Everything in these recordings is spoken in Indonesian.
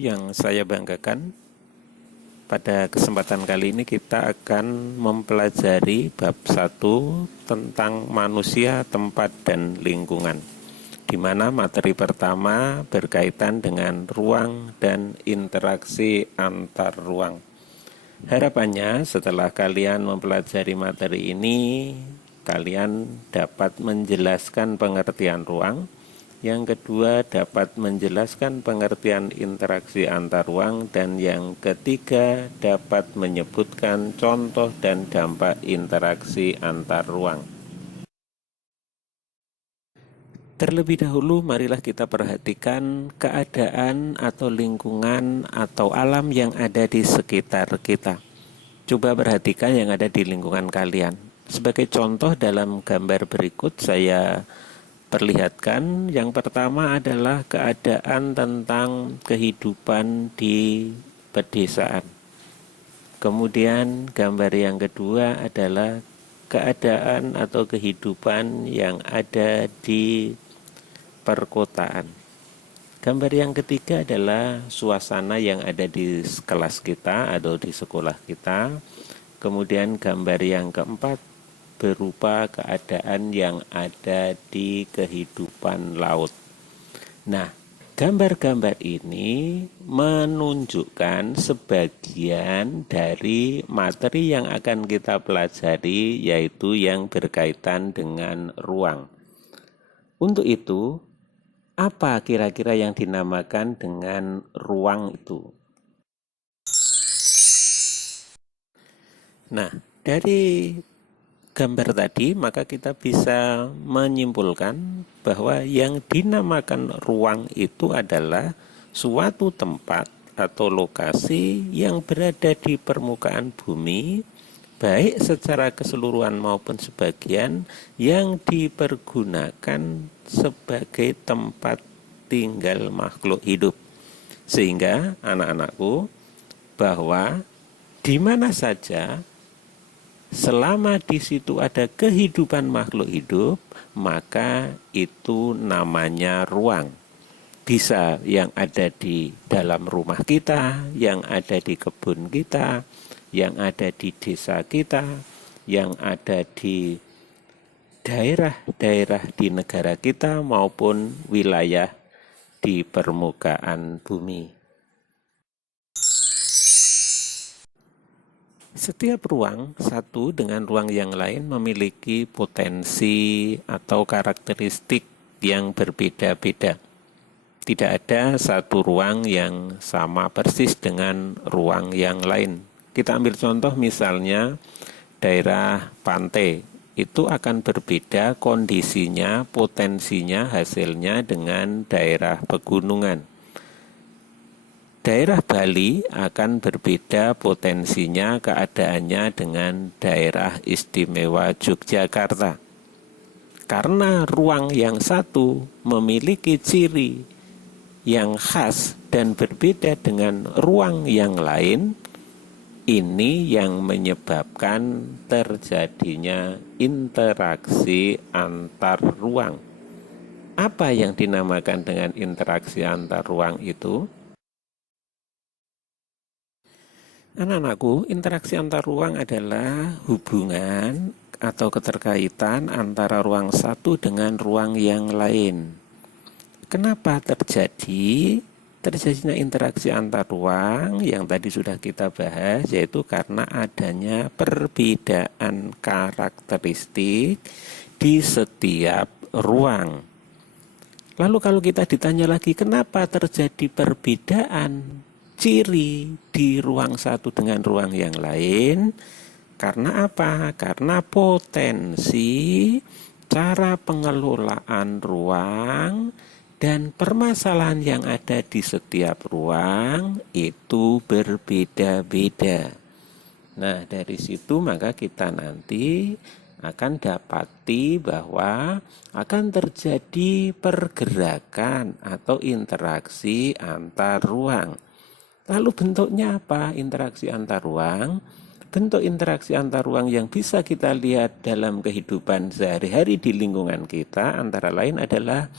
yang saya banggakan, pada kesempatan kali ini kita akan mempelajari bab 1 tentang manusia, tempat, dan lingkungan, di mana materi pertama berkaitan dengan ruang dan interaksi antar ruang. Harapannya setelah kalian mempelajari materi ini, kalian dapat menjelaskan pengertian ruang. Yang kedua, dapat menjelaskan pengertian interaksi antar ruang. Dan yang ketiga, dapat menyebutkan contoh dan dampak interaksi antar ruang. Terlebih dahulu, marilah kita perhatikan keadaan atau lingkungan atau alam yang ada di sekitar kita. Coba perhatikan yang ada di lingkungan kalian. Sebagai contoh dalam gambar berikut saya perlihatkan, yang pertama adalah keadaan tentang kehidupan di pedesaan. Kemudian gambar yang kedua adalah keadaan atau kehidupan yang ada di perkotaan. Gambar yang ketiga adalah suasana yang ada di kelas kita atau di sekolah kita. Kemudian gambar yang keempat berupa keadaan yang ada di kehidupan laut. Nah, gambar-gambar ini menunjukkan sebagian dari materi yang akan kita pelajari, yaitu yang berkaitan dengan ruang. Untuk itu, apa kira-kira yang dinamakan dengan ruang itu? Nah, dari gambar tadi, maka kita bisa menyimpulkan bahwa yang dinamakan ruang itu adalah suatu tempat atau lokasi yang berada di permukaan bumi, baik secara keseluruhan maupun sebagian, yang dipergunakan sebagai tempat tinggal makhluk hidup. Sehingga anak-anakku, bahwa di mana saja selama di situ ada kehidupan makhluk hidup, maka itu namanya ruang. Bisa yang ada di dalam rumah kita, yang ada di kebun kita, yang ada di desa kita, yang ada di daerah-daerah di negara kita maupun wilayah di permukaan bumi. Setiap ruang satu dengan ruang yang lain memiliki potensi atau karakteristik yang berbeda-beda. Tidak ada satu ruang yang sama persis dengan ruang yang lain. Kita ambil contoh misalnya daerah pantai. Itu akan berbeda kondisinya, potensinya, hasilnya dengan daerah pegunungan. Daerah Bali akan berbeda potensinya, keadaannya dengan daerah istimewa Yogyakarta. Karena ruang yang satu memiliki ciri yang khas dan berbeda dengan ruang yang lain, ini yang menyebabkan terjadinya interaksi antar ruang. Apa yang dinamakan dengan interaksi antar ruang itu? Anak-anakku, interaksi antar ruang adalah hubungan atau keterkaitan antara ruang satu dengan ruang yang lain. Kenapa terjadinya interaksi antar ruang yang tadi sudah kita bahas, yaitu karena adanya perbedaan karakteristik di setiap ruang. Lalu kalau kita ditanya lagi, kenapa terjadi perbedaan ciri di ruang satu dengan ruang yang lain? Karena apa? Karena potensi, cara pengelolaan ruang, dan permasalahan yang ada di setiap ruang itu berbeda-beda. Nah, dari situ maka kita nanti akan dapati bahwa akan terjadi pergerakan atau interaksi antar ruang. Lalu bentuknya apa interaksi antar ruang? Bentuk interaksi antar ruang yang bisa kita lihat dalam kehidupan sehari-hari di lingkungan kita antara lain adalah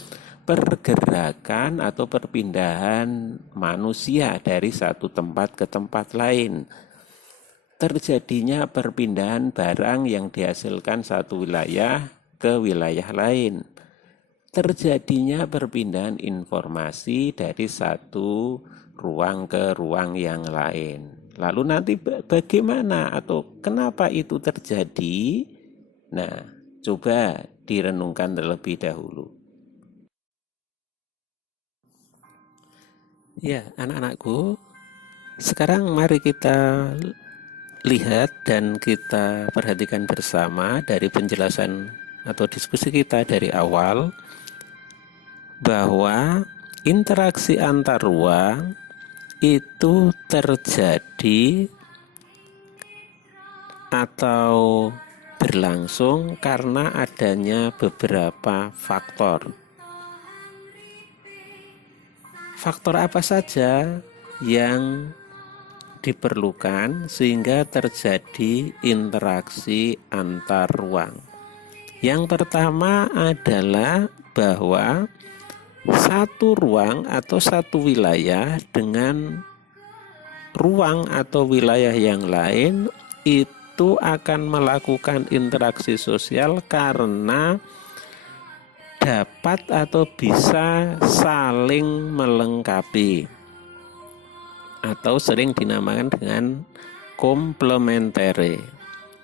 pergerakan atau perpindahan manusia dari satu tempat ke tempat lain. Terjadinya perpindahan barang yang dihasilkan satu wilayah ke wilayah lain. Terjadinya perpindahan informasi dari satu ruang ke ruang yang lain. Lalu nanti bagaimana atau kenapa itu terjadi? Nah, coba direnungkan terlebih dahulu. Ya, anak-anakku, sekarang mari kita lihat dan kita perhatikan bersama dari penjelasan atau diskusi kita dari awal bahwa interaksi antar ruang itu terjadi atau berlangsung karena adanya beberapa faktor. Faktor apa saja yang diperlukan sehingga terjadi interaksi antar ruang? Yang pertama adalah bahwa satu ruang atau satu wilayah dengan ruang atau wilayah yang lain itu akan melakukan interaksi sosial karena dapat atau bisa saling melengkapi atau sering dinamakan dengan komplementari.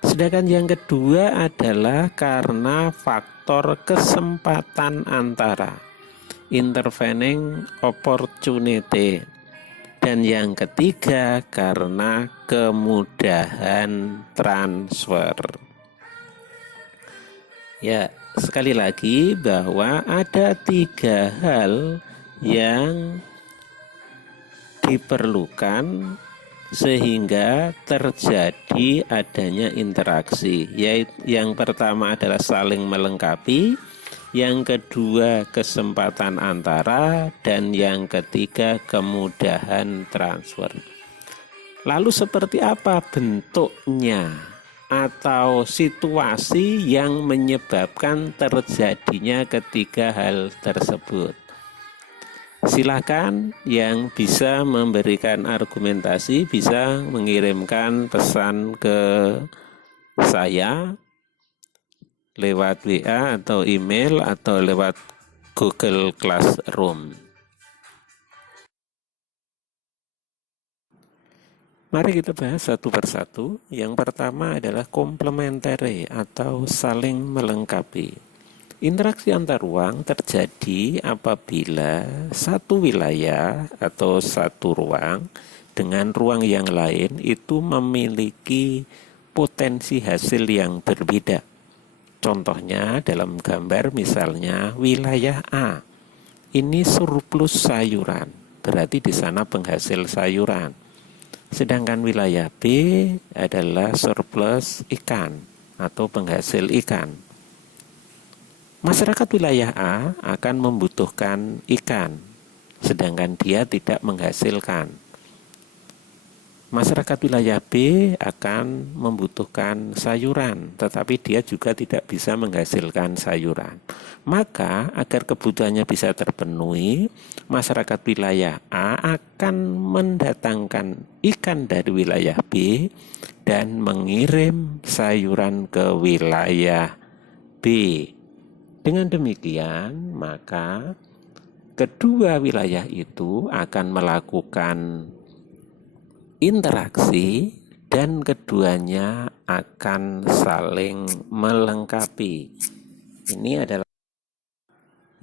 Sedangkan yang kedua adalah karena faktor kesempatan antara, intervening opportunity. Dan yang ketiga karena kemudahan transfer. Ya, sekali lagi bahwa ada 3 hal yang diperlukan sehingga terjadi adanya interaksi. Yaitu yang pertama adalah saling melengkapi, yang kedua kesempatan antara, dan yang ketiga kemudahan transfer. Lalu seperti apa bentuknya atau situasi yang menyebabkan terjadinya ketiga hal tersebut? Silakan yang bisa memberikan argumentasi bisa mengirimkan pesan ke saya lewat WA atau email atau lewat Google Classroom. Mari kita bahas satu persatu. Yang pertama adalah komplementari atau saling melengkapi. Interaksi antar ruang terjadi apabila satu wilayah atau satu ruang dengan ruang yang lain itu memiliki potensi hasil yang berbeda. Contohnya dalam gambar misalnya wilayah A ini surplus sayuran, berarti di sana penghasil sayuran. Sedangkan wilayah B adalah surplus ikan atau penghasil ikan. Masyarakat wilayah A akan membutuhkan ikan, sedangkan dia tidak menghasilkan. Masyarakat wilayah B akan membutuhkan sayuran, tetapi dia juga tidak bisa menghasilkan sayuran. Maka agar kebutuhannya bisa terpenuhi, masyarakat wilayah A akan mendatangkan ikan dari wilayah B dan mengirim sayuran ke wilayah B. Dengan demikian, maka kedua wilayah itu akan melakukan interaksi dan keduanya akan saling melengkapi. Ini adalah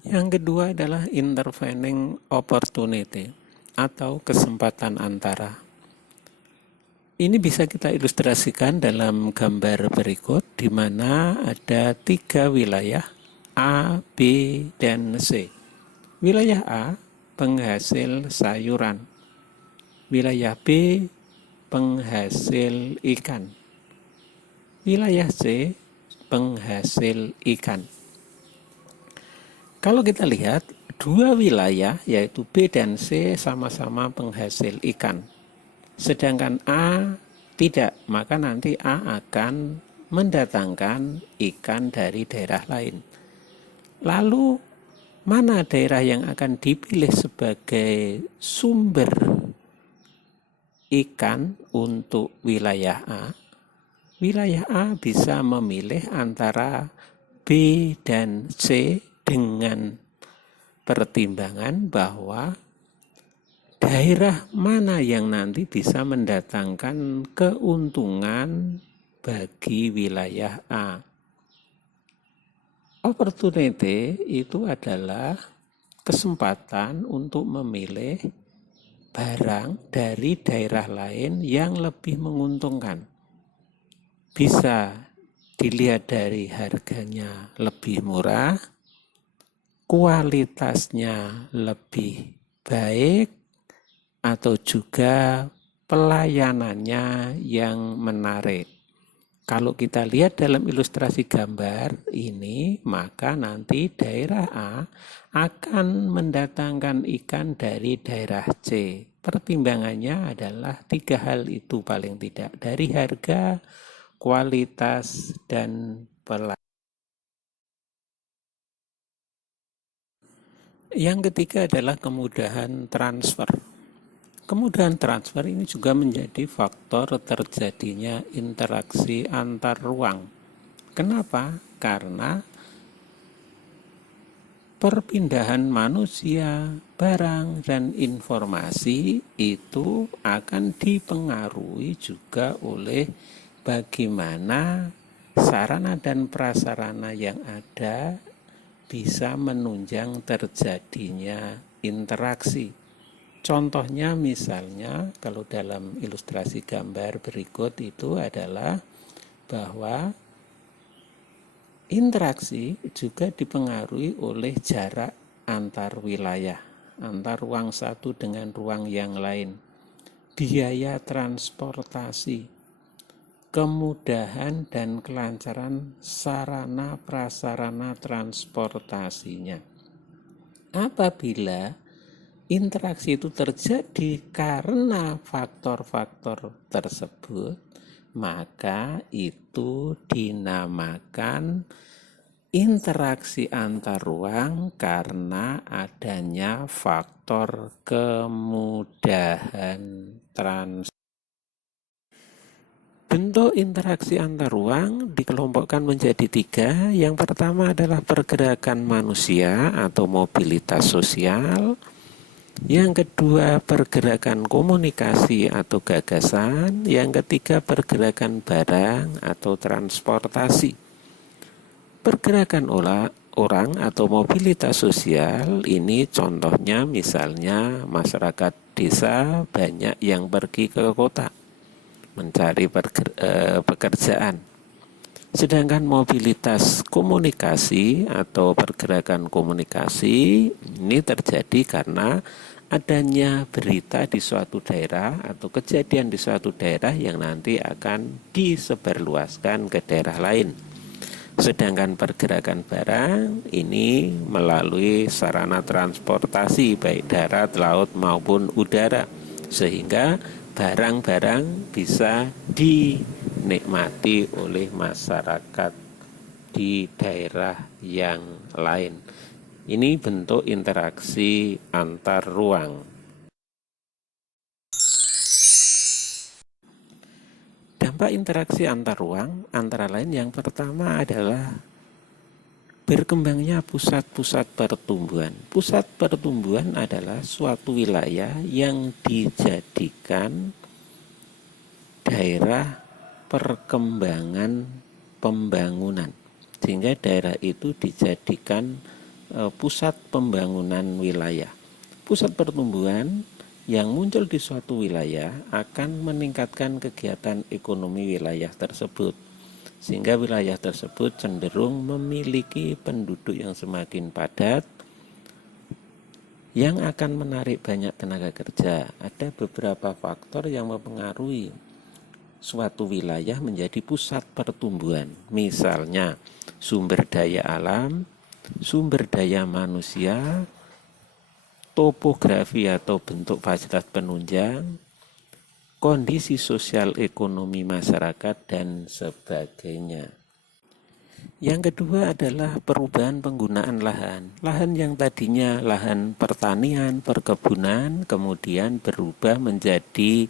yang kedua adalah intervening opportunity atau kesempatan antara. Ini bisa kita ilustrasikan dalam gambar berikut di mana ada 3 wilayah A, B, dan C. Wilayah A penghasil sayuran. Wilayah B penghasil ikan. Wilayah C penghasil ikan. Kalau kita lihat, 2 wilayah yaitu B dan C sama-sama penghasil ikan. Sedangkan A tidak, maka nanti A akan mendatangkan ikan dari daerah lain. Lalu mana daerah yang akan dipilih sebagai sumber ikan untuk wilayah A, wilayah A bisa memilih antara B dan C dengan pertimbangan bahwa daerah mana yang nanti bisa mendatangkan keuntungan bagi wilayah A. Opportunity itu adalah kesempatan untuk memilih barang dari daerah lain yang lebih menguntungkan. Bisa dilihat dari harganya lebih murah, kualitasnya lebih baik, atau juga pelayanannya yang menarik. Kalau kita lihat dalam ilustrasi gambar ini, maka nanti daerah A akan mendatangkan ikan dari daerah C. Pertimbangannya adalah 3 hal itu paling tidak, dari harga, kualitas, dan pelayanan. Yang ketiga adalah kemudahan transfer. Kemudahan transfer ini juga menjadi faktor terjadinya interaksi antar ruang. Kenapa? Karena perpindahan manusia, barang, dan informasi itu akan dipengaruhi juga oleh bagaimana sarana dan prasarana yang ada bisa menunjang terjadinya interaksi. Contohnya misalnya kalau dalam ilustrasi gambar berikut itu adalah bahwa interaksi juga dipengaruhi oleh jarak antar wilayah, antar ruang satu dengan ruang yang lain, biaya transportasi, kemudahan dan kelancaran sarana prasarana transportasinya. Apabila interaksi itu terjadi karena faktor-faktor tersebut, maka itu dinamakan interaksi antar ruang karena adanya faktor kemudahan transfer. Bentuk interaksi antar ruang dikelompokkan menjadi 3. Yang pertama adalah pergerakan manusia atau mobilitas sosial. Yang kedua, pergerakan komunikasi atau gagasan. Yang ketiga, pergerakan barang atau transportasi. Pergerakan orang atau mobilitas sosial ini contohnya misalnya masyarakat desa banyak yang pergi ke kota mencari pekerjaan. Sedangkan mobilitas komunikasi atau pergerakan komunikasi ini terjadi karena adanya berita di suatu daerah atau kejadian di suatu daerah yang nanti akan disebarluaskan ke daerah lain. Sedangkan pergerakan barang ini melalui sarana transportasi baik darat, laut maupun udara, sehingga barang-barang bisa dinikmati oleh masyarakat di daerah yang lain. Ini bentuk interaksi antar ruang. Dampak interaksi antar ruang antara lain yang pertama adalah berkembangnya pusat-pusat pertumbuhan. Pusat pertumbuhan adalah suatu wilayah yang dijadikan daerah perkembangan pembangunan, sehingga daerah itu dijadikan pusat pembangunan wilayah. Pusat pertumbuhan yang muncul di suatu wilayah akan meningkatkan kegiatan ekonomi wilayah tersebut, sehingga wilayah tersebut cenderung memiliki penduduk yang semakin padat yang akan menarik banyak tenaga kerja. Ada beberapa faktor yang mempengaruhi suatu wilayah menjadi pusat pertumbuhan, misalnya sumber daya alam, sumber daya manusia, topografi atau bentuk fasilitas penunjang, kondisi sosial ekonomi masyarakat, dan sebagainya. Yang kedua adalah perubahan penggunaan lahan. Lahan yang tadinya lahan pertanian, perkebunan, kemudian berubah menjadi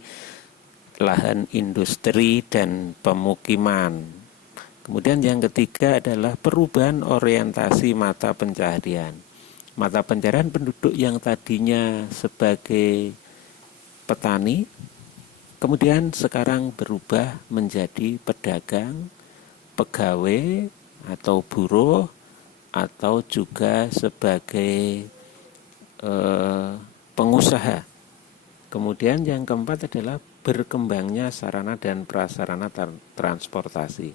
lahan industri dan pemukiman. Kemudian yang ketiga adalah perubahan orientasi mata pencaharian. Mata pencaharian penduduk yang tadinya sebagai petani, kemudian sekarang berubah menjadi pedagang, pegawai, atau buruh, atau juga sebagai pengusaha. Kemudian yang keempat adalah berkembangnya sarana dan prasarana transportasi.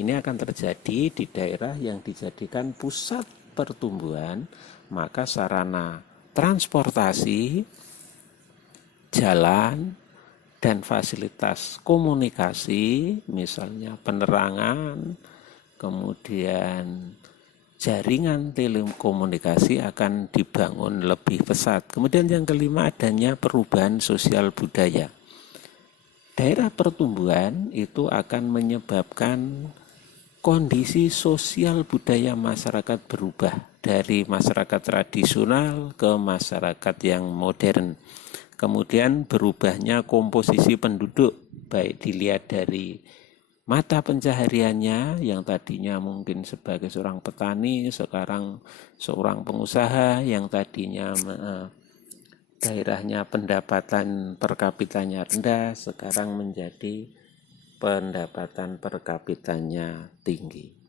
Ini akan terjadi di daerah yang dijadikan pusat pertumbuhan, maka sarana transportasi, jalan, dan fasilitas komunikasi, misalnya penerangan, kemudian jaringan telekomunikasi akan dibangun lebih pesat. Kemudian yang kelima adanya perubahan sosial budaya. Daerah pertumbuhan itu akan menyebabkan kondisi sosial budaya masyarakat berubah dari masyarakat tradisional ke masyarakat yang modern. Kemudian berubahnya komposisi penduduk, baik dilihat dari mata pencahariannya yang tadinya mungkin sebagai seorang petani, sekarang seorang pengusaha, yang tadinya daerahnya pendapatan per kapitanya rendah, sekarang menjadi pendapatan per kapitanya tinggi.